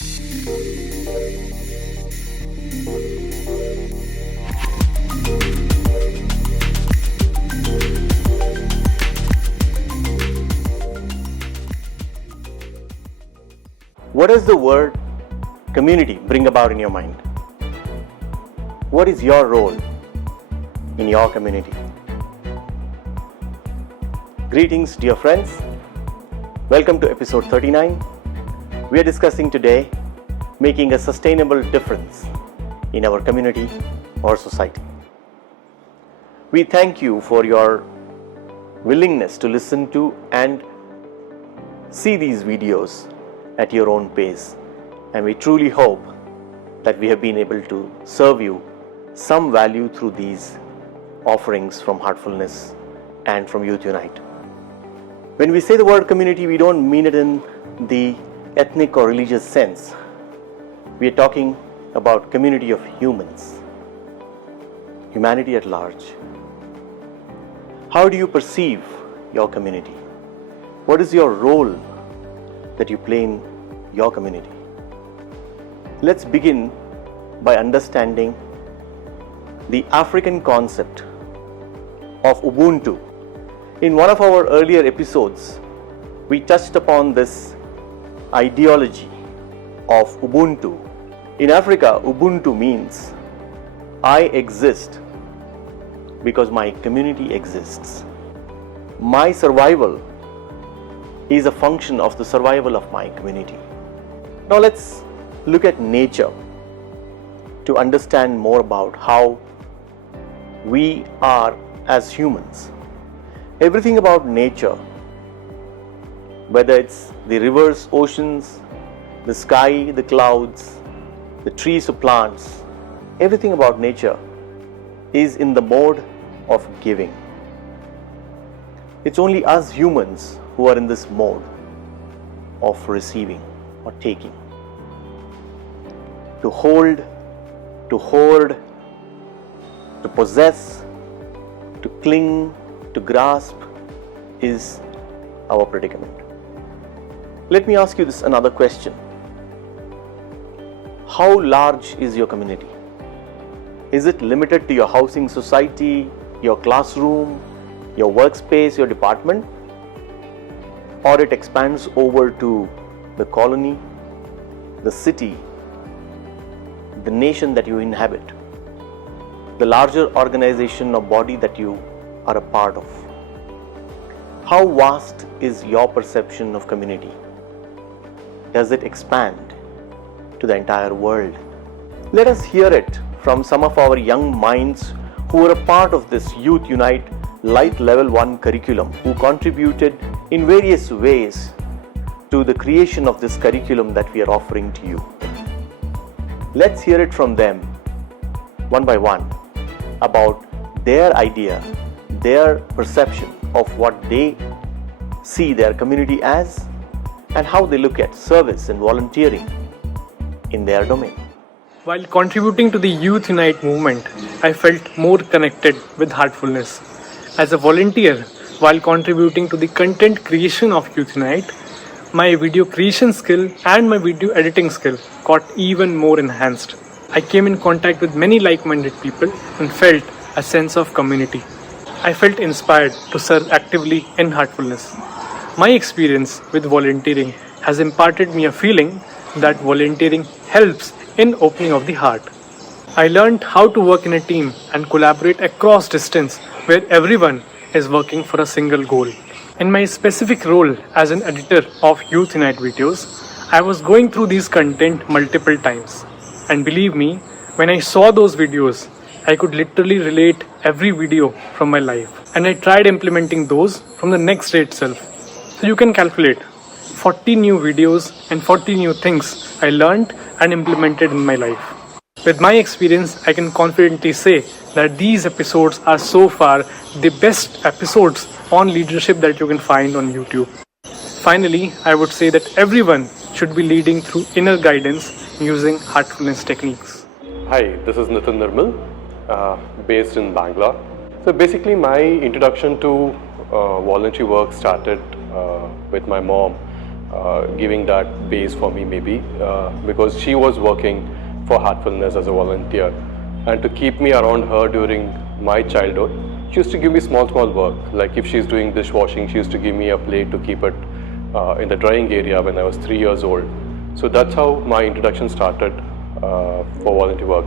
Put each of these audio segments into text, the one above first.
What does the word community bring about in your mind? What is your role in your community? Greetings, dear friends. Welcome to episode 39. We are discussing today making a sustainable difference in our community or society. We thank you for your willingness to listen to and see these videos at your own pace, and we truly hope that we have been able to serve you some value through these offerings from Heartfulness and from Youth Unite. When we say the word community, we don't mean it in the ethnic or religious sense. We are talking about community of humans, humanity at large. How do you perceive your community? What is your role that you play in your community? Let's begin by understanding the African concept of Ubuntu. In one of our earlier episodes, we touched upon this ideology of Ubuntu. In Africa, Ubuntu means I exist because my community exists. My survival is a function of the survival of my community. Now let's look at nature to understand more about how we are as humans. Everything about nature, whether it's the rivers, oceans, the sky, the clouds, the trees or plants, everything about nature is in the mode of giving. It's only us humans who are in this mode of receiving or taking. To hold, to hoard, to possess, to cling, to grasp is our predicament. Let me ask you this another question. How large is your community? Is it limited to your housing society, your classroom, your workspace, your department? Or it expands over to the colony, the city, the nation that you inhabit, the larger organization or body that you are a part of? How vast is your perception of community? Does it expand to the entire world? Let us hear it from some of our young minds who are a part of this Youth Unite Light Level 1 curriculum, who contributed in various ways to the creation of this curriculum that we are offering to you. Let's hear it from them, one by one, about their idea, their perception of what they see their community as, and how they look at service and volunteering in their domain. While contributing to the Youth Unite movement, I felt more connected with Heartfulness. As a volunteer, while contributing to the content creation of Youth Unite, my video creation skill and my video editing skill got even more enhanced. I came in contact with many like-minded people and felt a sense of community. I felt inspired to serve actively in Heartfulness. My experience with volunteering has imparted me a feeling that volunteering helps in opening of the heart. I learned how to work in a team and collaborate across distance where everyone is working for a single goal. In my specific role as an editor of Youth Unite videos, I was going through these content multiple times. And believe me, when I saw those videos, I could literally relate every video from my life. And I tried implementing those from the next day itself. So you can calculate 40 new videos and 40 new things I learned and implemented in my life. With my experience, I can confidently say that these episodes are so far the best episodes on leadership that you can find on YouTube. Finally, I would say that everyone should be leading through inner guidance using heartfulness techniques. Hi, this is Nitin Nirmal, based in Bangalore. So basically my introduction to voluntary work started with my mom. giving that base for me maybe, because she was working for Heartfulness as a volunteer. And to keep me around her during my childhood, she used to give me small work. Like if she's doing dishwashing, she used to give me a plate to keep it in the drying area when I was 3 years old. So that's how my introduction started for volunteer work.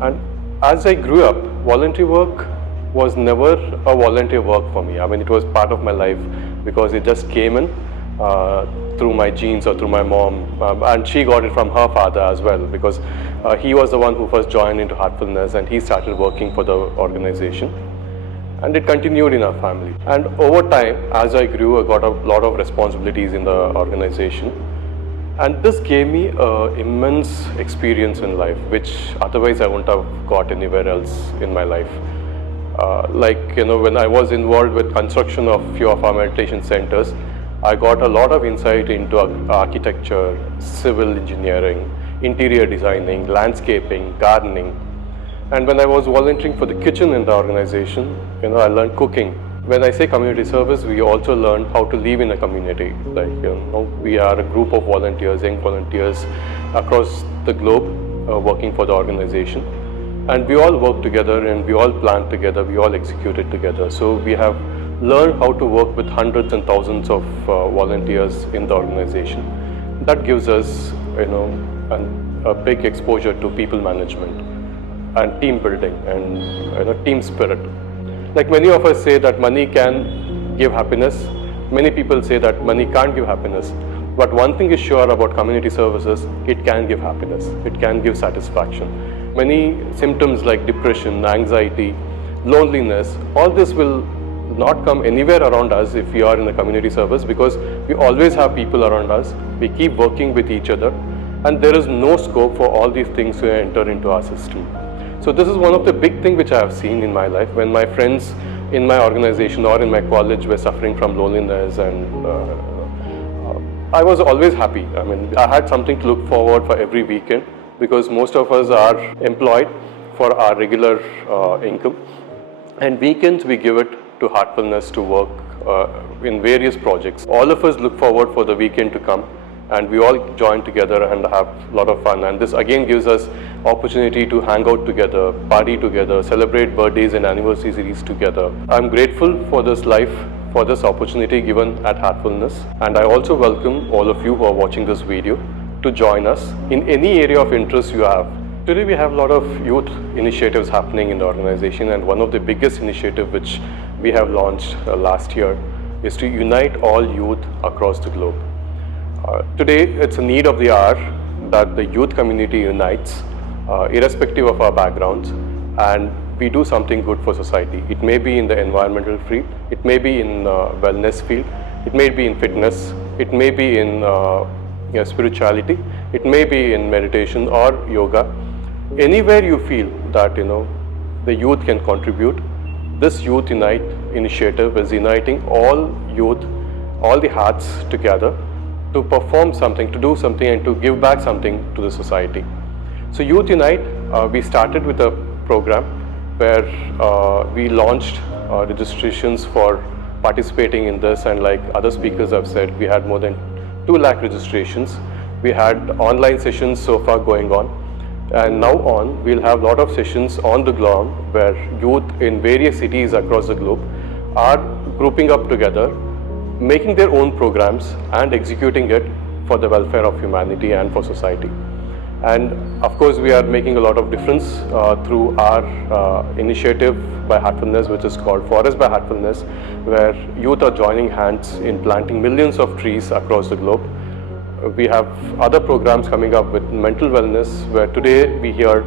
And as I grew up, volunteer work was never a volunteer work for me. I mean, it was part of my life because it just came in through my genes or through my mom, and she got it from her father as well, because he was the one who first joined into Heartfulness, and he started working for the organization, and it continued in our family. And over time, as I grew, I got a lot of responsibilities in the organization, and this gave me immense experience in life, which otherwise I wouldn't have got anywhere else in my life. Like, you know, when I was involved with construction of few of our meditation centers, I got a lot of insight into architecture, civil engineering, interior designing, landscaping, gardening. And when I was volunteering for the kitchen in the organization, you know, I learned cooking. When I say community service, we also learn how to live in a community. Like, you know, we are a group of volunteers, young volunteers across the globe working for the organization. And we all work together, and we all plan together, we all execute it together. So we have learned how to work with hundreds and thousands of volunteers in the organization. That gives us, you know, a big exposure to people management and team building and, you know, team spirit. Like many of us say that money can give happiness. Many people say that money can't give happiness. But one thing is sure about community services, it can give happiness. It can give satisfaction. Many symptoms like depression, anxiety, loneliness, all this will not come anywhere around us if we are in a community service, because we always have people around us. We keep working with each other, and there is no scope for all these things to enter into our system. So this is one of the big things which I have seen in my life. When my friends in my organization or in my college were suffering from loneliness, and I was always happy. I mean, I had something to look forward for every weekend, because most of us are employed for our regular income, and weekends we give it to Heartfulness to work in various projects. All of us look forward for the weekend to come, and we all join together and have a lot of fun. And this again gives us opportunity to hang out together, party together, celebrate birthdays and anniversaries together. I'm grateful for this life, for this opportunity given at Heartfulness, and I also welcome all of you who are watching this video to join us in any area of interest you have. Today we have a lot of youth initiatives happening in the organization, and one of the biggest initiatives which we have launched last year is to unite all youth across the globe. Today it's a need of the hour that the youth community unites, irrespective of our backgrounds, and we do something good for society. It may be in the environmental field, it may be in wellness field, it may be in fitness, it may be in spirituality, it may be in meditation or yoga. Anywhere you feel that, you know, the youth can contribute, this Youth Unite initiative is uniting all youth, all the hearts together to perform something, to do something, and to give back something to the society. So Youth Unite, we started with a program where we launched registrations for participating in this, and like other speakers have said, we had more than 2 lakh registrations. We had online sessions so far going on. And now on, we'll have a lot of sessions on the ground where youth in various cities across the globe are grouping up together, making their own programs and executing it for the welfare of humanity and for society. And of course, we are making a lot of difference through our initiative by Heartfulness, which is called Forest by Heartfulness, where youth are joining hands in planting millions of trees across the globe. We have other programs coming up with mental wellness, where today we hear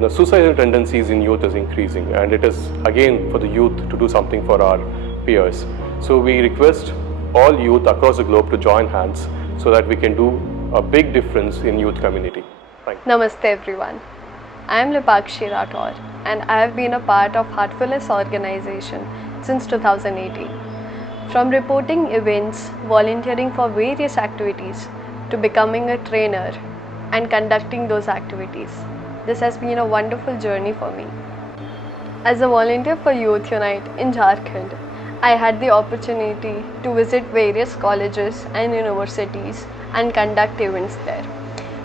the suicidal tendencies in youth is increasing, and it is again for the youth to do something for our peers. So we request all youth across the globe to join hands so that we can do a big difference in youth community. Thank you. Namaste everyone. I am L.I.G.H.T and I have been a part of Heartfulness organization since 2018. From reporting events, volunteering for various activities, to becoming a trainer and conducting those activities. This has been a wonderful journey for me. As a volunteer for Youth Unite in Jharkhand, I had the opportunity to visit various colleges and universities and conduct events there.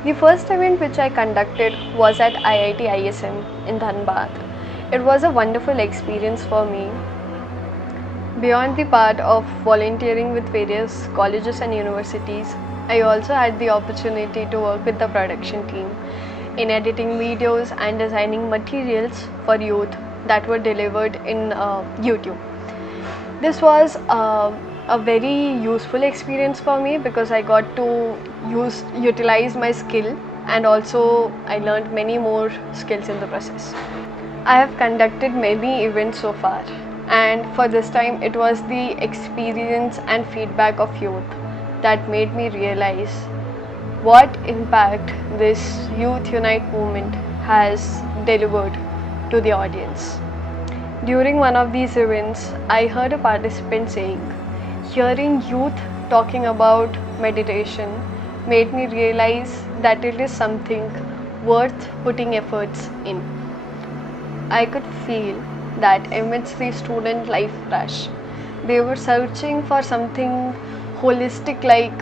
The first event which I conducted was at IIT ISM in Dhanbad. It was a wonderful experience for me. Beyond the part of volunteering with various colleges and universities, I also had the opportunity to work with the production team in editing videos and designing materials for youth that were delivered in YouTube. This was a very useful experience for me because I got to utilize my skill, and also I learned many more skills in the process. I have conducted many events so far, and for this time it was the experience and feedback of youth that made me realize what impact this Youth Unite movement has delivered to the audience. During one of these events, I heard a participant saying, hearing youth talking about meditation made me realize that it is something worth putting efforts in. I could feel that amidst the student life rush, they were searching for something holistic like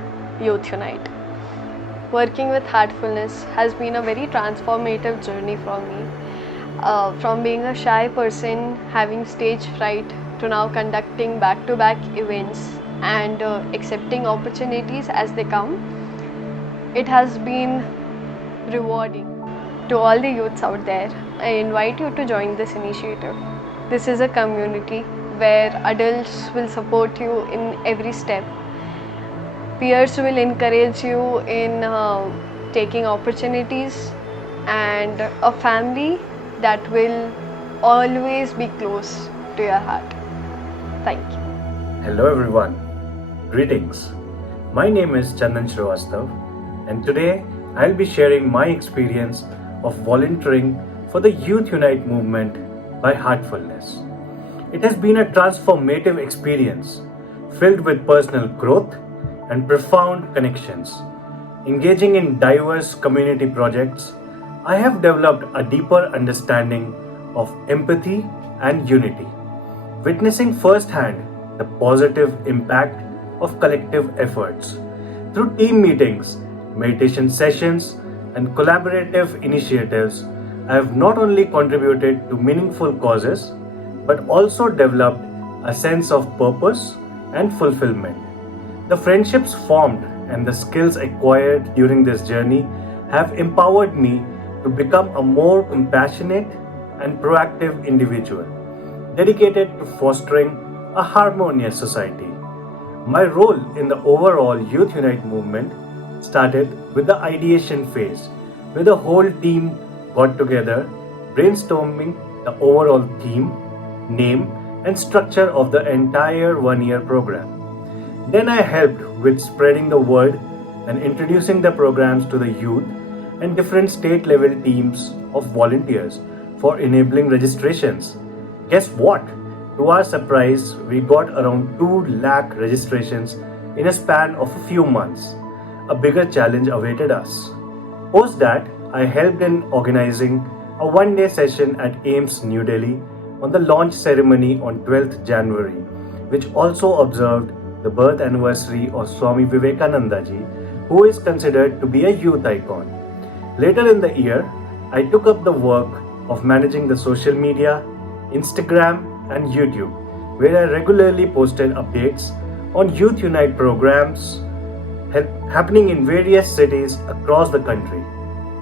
Youth Unite. Working with Heartfulness has been a very transformative journey for me. From being a shy person, having stage fright, to now conducting back-to-back events and accepting opportunities as they come, it has been rewarding. To all the youths out there, I invite you to join this initiative. This is a community where adults will support you in every step. Peers will encourage you in taking opportunities, and a family that will always be close to your heart. Thank you. Hello everyone, greetings. My name is Chandan Srivastav, and today I'll be sharing my experience of volunteering for the Youth Unite movement by Heartfulness. It has been a transformative experience filled with personal growth and profound connections. Engaging in diverse community projects, I have developed a deeper understanding of empathy and unity, witnessing firsthand the positive impact of collective efforts. Through team meetings, meditation sessions, and collaborative initiatives, I have not only contributed to meaningful causes, but also developed a sense of purpose and fulfillment. The friendships formed and the skills acquired during this journey have empowered me to become a more compassionate and proactive individual, dedicated to fostering a harmonious society. My role in the overall Youth Unite movement started with the ideation phase, where the whole team got together, brainstorming the overall theme, name, and structure of the entire one-year program. Then I helped with spreading the word and introducing the programs to the youth and different state-level teams of volunteers for enabling registrations. Guess what? To our surprise, we got around 2 lakh registrations in a span of a few months. A bigger challenge awaited us. Post that, I helped in organizing a one-day session at AIMS New Delhi on the launch ceremony on 12th January, which also observed the birth anniversary of Swami Vivekananda ji, who is considered to be a youth icon. Later in the year, I took up the work of managing the social media, Instagram, and YouTube, where I regularly posted updates on Youth Unite programs happening in various cities across the country,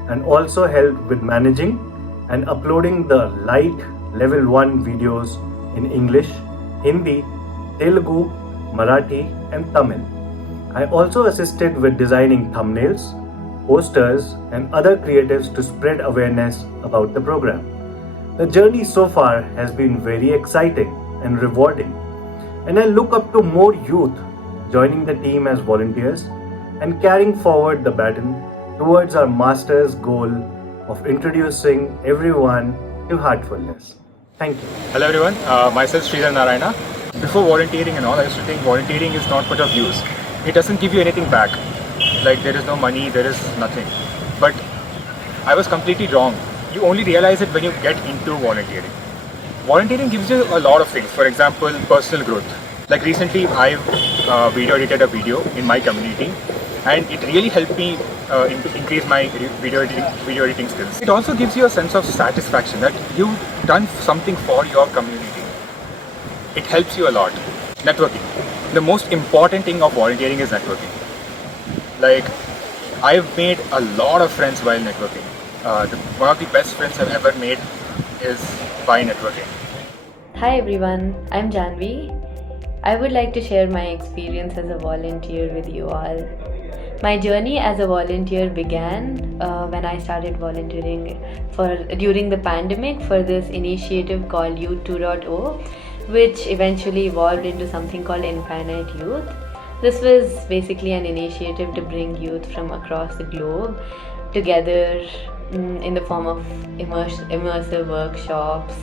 and also helped with managing and uploading the Light Level 1 videos in English, Hindi, Telugu, Marathi, and Tamil. I also assisted with designing thumbnails, posters, and other creatives to spread awareness about the program. The journey so far has been very exciting and rewarding, and I look up to more youth joining the team as volunteers and carrying forward the baton towards our master's goal of introducing everyone to Heartfulness. Thank you. Hello everyone, myself Sridhar Narayana. Before volunteering and all, I used to think volunteering is not much of use. It doesn't give you anything back. Like there is no money, there is nothing. But I was completely wrong. You only realize it when you get into volunteering. Volunteering gives you a lot of things. For example, personal growth. Like recently, I've video edited a video in my community, and it really helped me increase my video editing skills. It also gives you a sense of satisfaction that you've done something for your community. It helps you a lot. Networking. The most important thing of volunteering is networking. Like, I've made a lot of friends while networking. One of the best friends I've ever made is by networking. Hi everyone, I'm Janvi. I would like to share my experience as a volunteer with you all. My journey as a volunteer began when I started volunteering during the pandemic for this initiative called Youth 2.0, which eventually evolved into something called Infinite Youth. This was basically an initiative to bring youth from across the globe together in the form of immersive workshops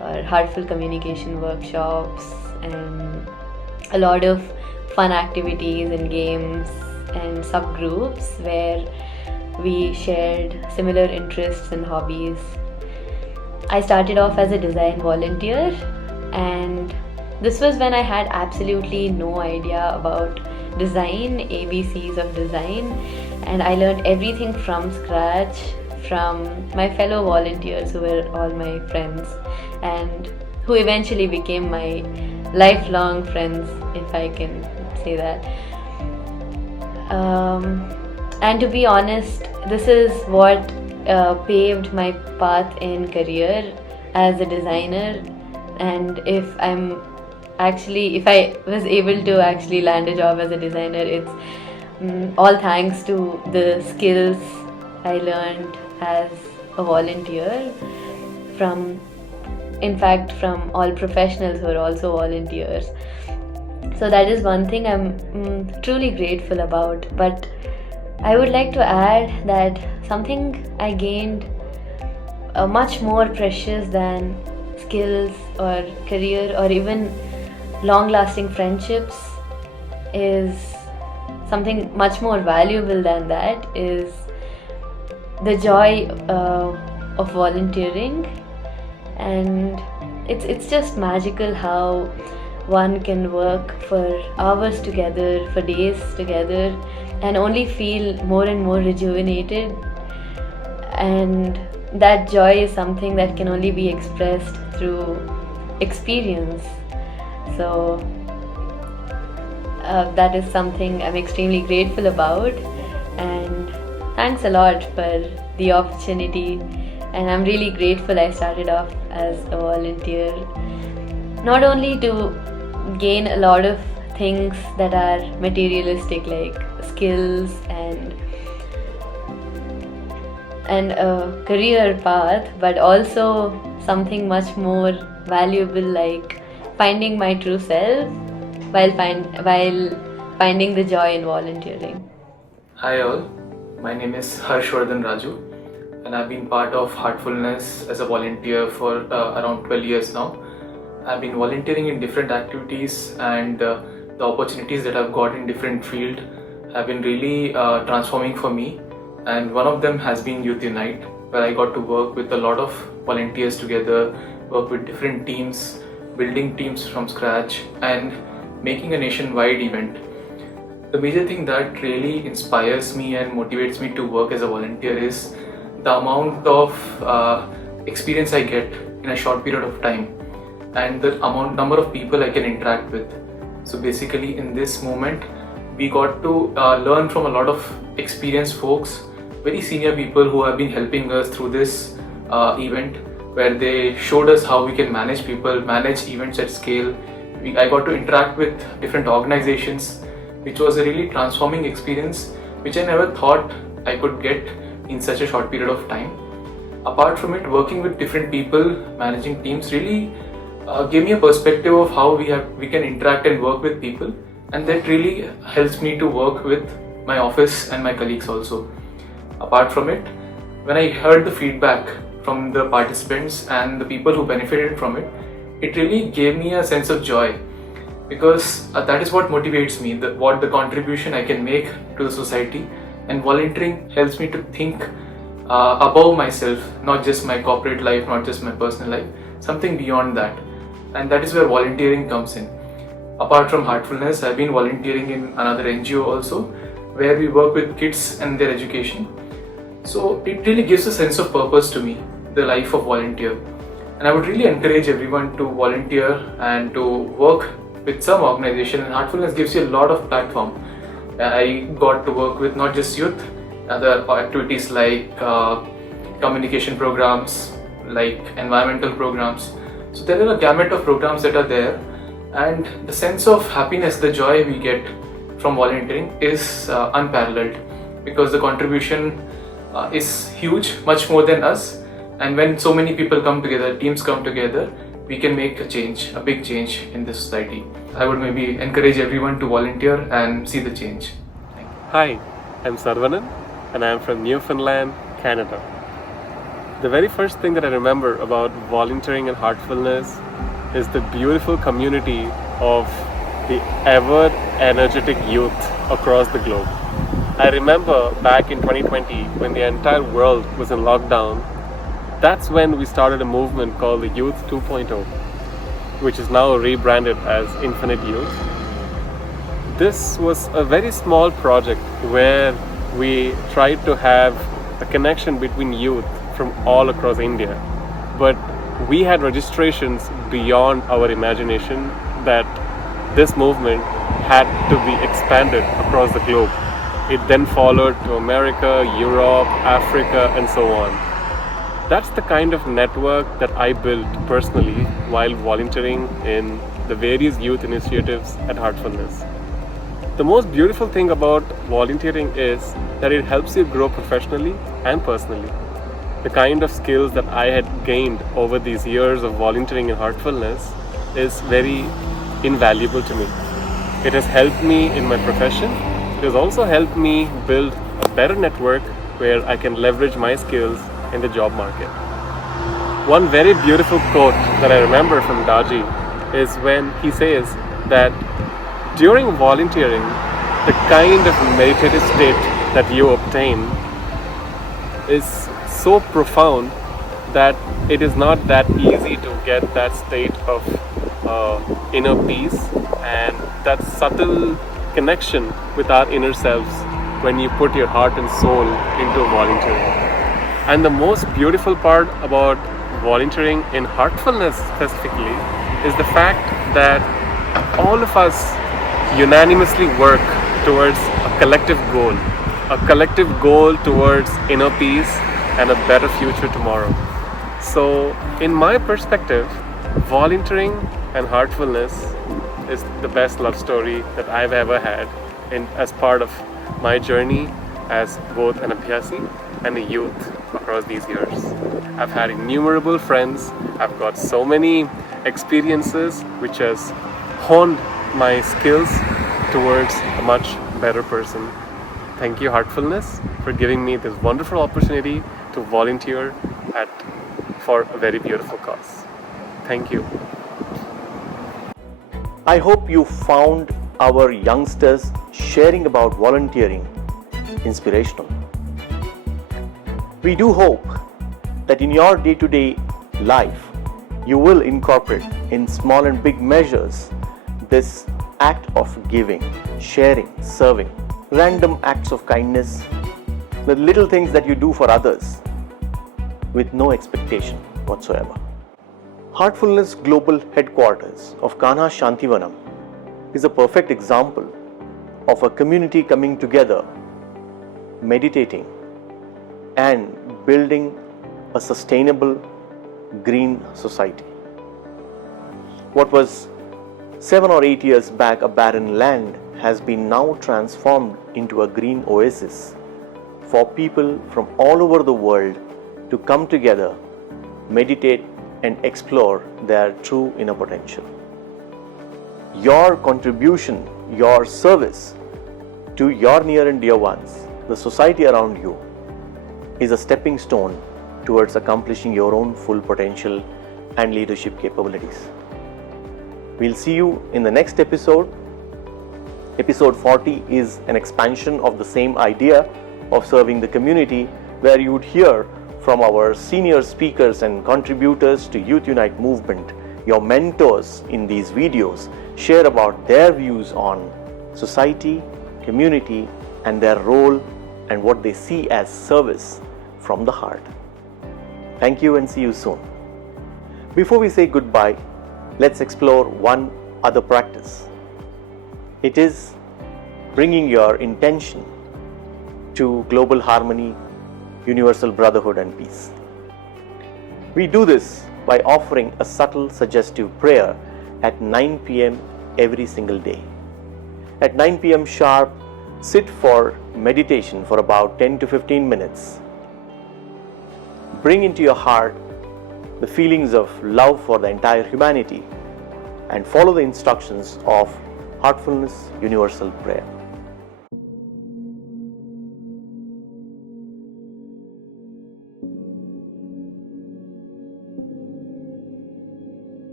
or heartful communication workshops and a lot of fun activities and games and subgroups where we shared similar interests and hobbies. I started off as a design volunteer, and this was when I had absolutely no idea about design, ABCs of design, and I learned everything from scratch from my fellow volunteers who were all my friends and who eventually became my lifelong friends, if I can say that. And to be honest, this is what paved my path in career as a designer. And if I was able to actually land a job as a designer, it's all thanks to the skills I learned as a volunteer from all professionals who are also volunteers. So that is one thing I'm truly grateful about. But I would like to add that something I gained much more precious than skills or career or even long-lasting friendships is something much more valuable than that, is the joy of volunteering. And it's just magical how one can work for hours together, for days together, and only feel more and more rejuvenated. And that joy is something that can only be expressed through experience. So that is something I'm extremely grateful about, and thanks a lot for the opportunity. And I'm really grateful I started off as a volunteer, not only to gain a lot of things that are materialistic like skills and a career path, but also something much more valuable like finding my true self while finding the joy in volunteering. Hi all, my name is Harshvardhan Raju, and I've been part of Heartfulness as a volunteer for around 12 years now. I've been volunteering in different activities, and the opportunities that I've got in different fields have been really transforming for me. And one of them has been Youth Unite, where I got to work with a lot of volunteers together, work with different teams, building teams from scratch and making a nationwide event. The major thing that really inspires me and motivates me to work as a volunteer is the amount of experience I get in a short period of time and the number of people I can interact with. So basically in this moment we got to learn from a lot of experienced folks, very senior people who have been helping us through this event, where they showed us how we can manage people, manage events at scale. I got to interact with different organizations, which was a really transforming experience, which I never thought I could get in such a short period of time. Apart from it, working with different people, managing teams really gave me a perspective of how we can interact and work with people, and that really helps me to work with my office and my colleagues also. Apart from it, when I heard the feedback from the participants and the people who benefited from it, it really gave me a sense of joy, because that is what motivates me, what the contribution I can make to the society. And volunteering helps me to think above myself, not just my corporate life, not just my personal life, something beyond that. And that is where volunteering comes in. Apart from Heartfulness, I've been volunteering in another NGO also, where we work with kids and their education. So it really gives a sense of purpose to me, the life of volunteer. And I would really encourage everyone to volunteer and to work with some organization, and Heartfulness gives you a lot of platform. I got to work with not just youth, other activities like communication programs, like environmental programs. So there are a gamut of programs that are there, and the sense of happiness, the joy we get from volunteering is unparalleled, because the contribution is huge, much more than us. And when so many people come together, teams come together, we can make a change, a big change in this society. I would maybe encourage everyone to volunteer and see the change. Thank you. Hi, I'm Sarvanan and I'm from Newfoundland, Canada. The very first thing that I remember about volunteering and Heartfulness is the beautiful community of the ever energetic youth across the globe. I remember back in 2020 when the entire world was in lockdown, that's when we started a movement called the Youth 2.0, which is now rebranded as Infinite Youth. This was a very small project where we tried to have a connection between youth from all across India. But we had registrations beyond our imagination that this movement had to be expanded across the globe. It then followed to America, Europe, Africa, and so on. That's the kind of network that I built personally while volunteering in the various youth initiatives at Heartfulness. The most beautiful thing about volunteering is that it helps you grow professionally and personally. The kind of skills that I had gained over these years of volunteering in Heartfulness is very invaluable to me. It has helped me in my profession. It has also helped me build a better network where I can leverage my skills in the job market. One very beautiful quote that I remember from Daji is when he says that during volunteering, the kind of meditative state that you obtain is so profound that it is not that easy to get that state of inner peace and that subtle connection with our inner selves when you put your heart and soul into volunteering. And the most beautiful part about volunteering in Heartfulness specifically is the fact that all of us unanimously work towards a collective goal towards inner peace and a better future tomorrow. So in my perspective, volunteering and Heartfulness is the best love story that I've ever had as part of my journey as both an Abhyasi and a youth across these years. I've had innumerable friends. I've got so many experiences which has honed my skills towards a much better person. Thank you, Heartfulness, for giving me this wonderful opportunity to volunteer for a very beautiful cause. Thank you. I hope you found our youngsters sharing about volunteering inspirational. We do hope that in your day-to-day life, you will incorporate in small and big measures this act of giving, sharing, serving, random acts of kindness, the little things that you do for others with no expectation whatsoever. Heartfulness Global Headquarters of Kanha Shantivanam is a perfect example of a community coming together, meditating and building a sustainable green society. What was 7 or 8 years back a barren land has been now transformed into a green oasis for people from all over the world to come together, meditate and explore their true inner potential. Your contribution, your service to your near and dear ones, the society around you, is a stepping stone towards accomplishing your own full potential and leadership capabilities. We'll see you in the next episode. Episode 40 is an expansion of the same idea of serving the community, where you would hear from our senior speakers and contributors to Youth Unite movement, your mentors in these videos share about their views on society, community, and their role and what they see as service from the heart. Thank you and see you soon. Before we say goodbye, let's explore one other practice. It is bringing your intention to global harmony, universal brotherhood, and peace. We do this by offering a subtle suggestive prayer at 9 p.m. every single day. At 9 p.m. sharp, sit for meditation for about 10 to 15 minutes. Bring into your heart the feelings of love for the entire humanity and follow the instructions of Heartfulness Universal Prayer.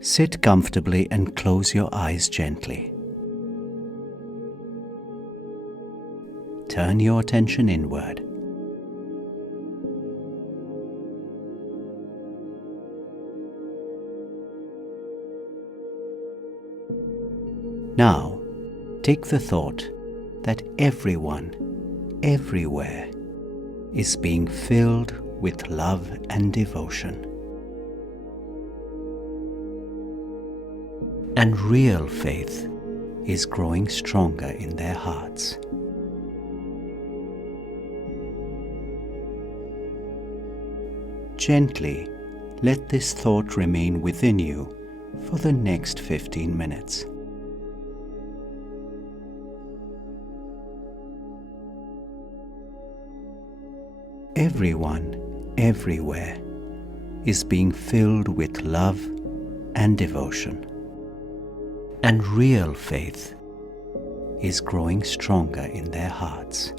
Sit comfortably and close your eyes gently. Turn your attention inward. Now, take the thought that everyone, everywhere, is being filled with love and devotion. And real faith is growing stronger in their hearts. Gently let this thought remain within you for the next 15 minutes. Everyone, everywhere, is being filled with love and devotion. And real faith is growing stronger in their hearts.